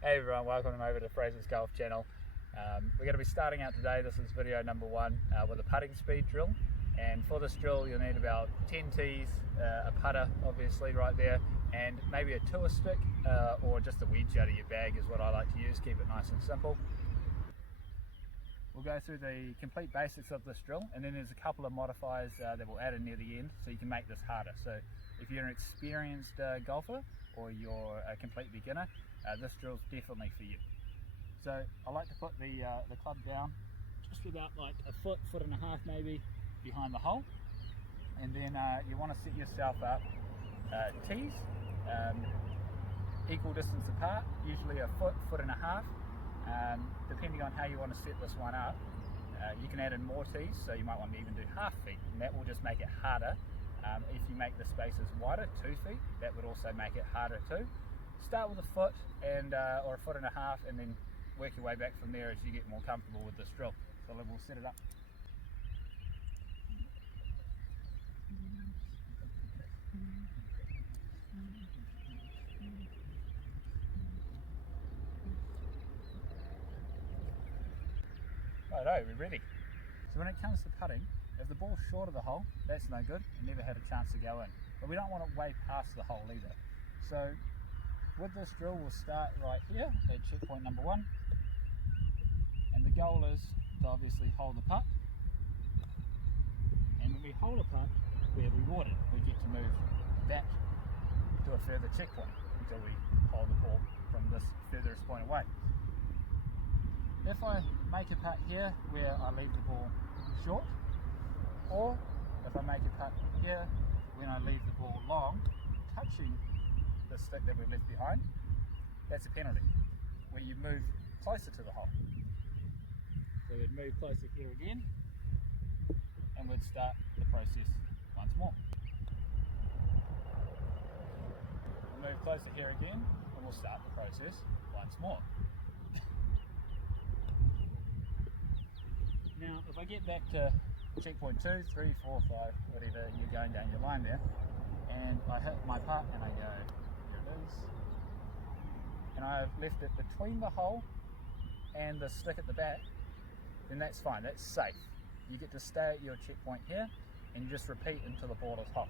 Hey everyone, welcome over to Fraser's Golf channel. We're going to be starting out today. This is video number one with a putting speed drill, and for this drill you'll need about 10 tees, a putter obviously right there, and maybe a tour stick or just a wedge out of your bag is what I like to use. Keep it nice and simple. We'll go through the complete basics of this drill, and then there's a couple of modifiers that we'll add in near the end so you can make this harder. So if you're an experienced golfer or you're a complete beginner, this drill's definitely for you. So I like to put the club down just about like a foot and a half maybe behind the hole, and then you want to set yourself up tees equal distance apart, usually a foot and a half. Depending on how you want to set this one up, you can add in more tees, so you might want to even do half feet, and that will just make it harder. If you make the spaces wider, 2 feet, that would also make it harder too. Start with a foot and or a foot and a half, and then work your way back from there as you get more comfortable with this drill. So we'll set it up. Righto, we're ready. So when it comes to putting, if the ball's short of the hole, that's no good. It never had a chance to go in. But we don't want it way past the hole either. So with this drill, we'll start right here at checkpoint number one. And the goal is to obviously hold the putt. And when we hold a putt, we're rewarded. We get to move back to a further checkpoint until we hold the ball from this furthest point away. If I make a putt here where I leave the ball short, or if I make a putt here when I leave the ball long, touching the stick that we left behind, that's a penalty, where you move closer to the hole. So we'd move closer here again, and we'd start the process once more. We'll move closer here again, and we'll start the process once more. Now, if I get back to checkpoint 2, 3, 4, 5, whatever you're going down your line there, and I hit my putt and I go, here it is, and I've left it between the hole and the stick at the back, then that's fine, that's safe. You get to stay at your checkpoint here, and you just repeat until the ball is hot.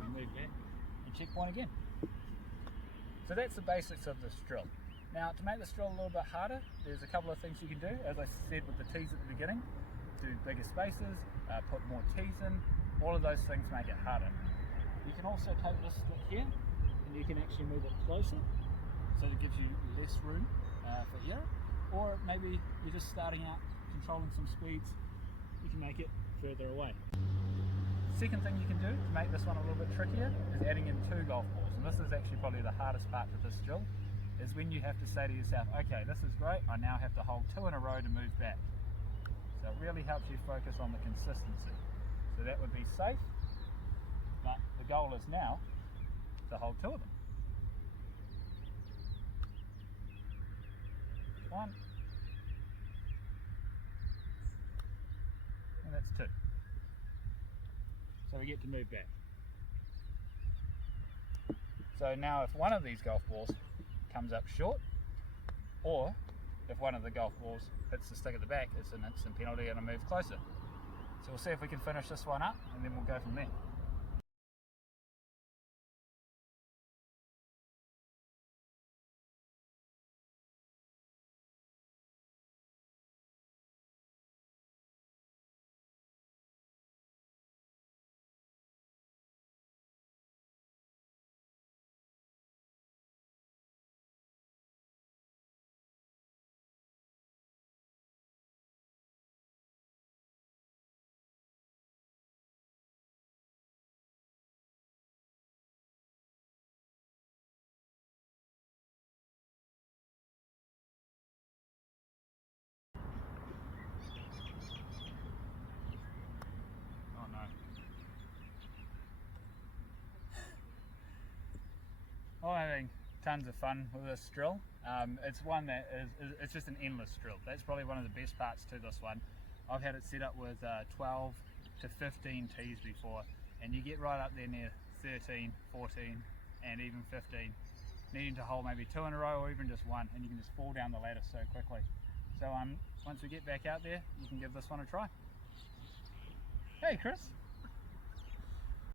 We move back and checkpoint again. So that's the basics of this drill. Now, to make this drill a little bit harder, there's a couple of things you can do. As I said with the tees at the beginning, do bigger spaces, put more tees in. All of those things make it harder. You can also take this stick here, and you can actually move it closer, so it gives you less room for error. Or maybe you're just starting out, controlling some speeds, you can make it further away. Second thing you can do to make this one a little bit trickier is adding in 2 golf balls, and this is actually probably the hardest part of this drill, is when you have to say to yourself, okay, this is great, I now have to hold 2 in a row to move back. So it really helps you focus on the consistency. So that would be safe, but the goal is now to hold 2 of them. 1, and that's 2. So we get to move back. So now if one of these golf balls comes up short, or if one of the golf balls hits the stick at the back, it's an instant penalty and a move closer. So we'll see if we can finish this one up, and then we'll go from there. I'm having tons of fun with this drill. It's one that it's just an endless drill. That's probably one of the best parts to this one. I've had it set up with 12 to 15 tees before, and you get right up there near 13, 14, and even 15. Needing to hold maybe 2 in a row or even just 1, and you can just fall down the ladder so quickly. So once we get back out there, you can give this one a try. Hey Chris.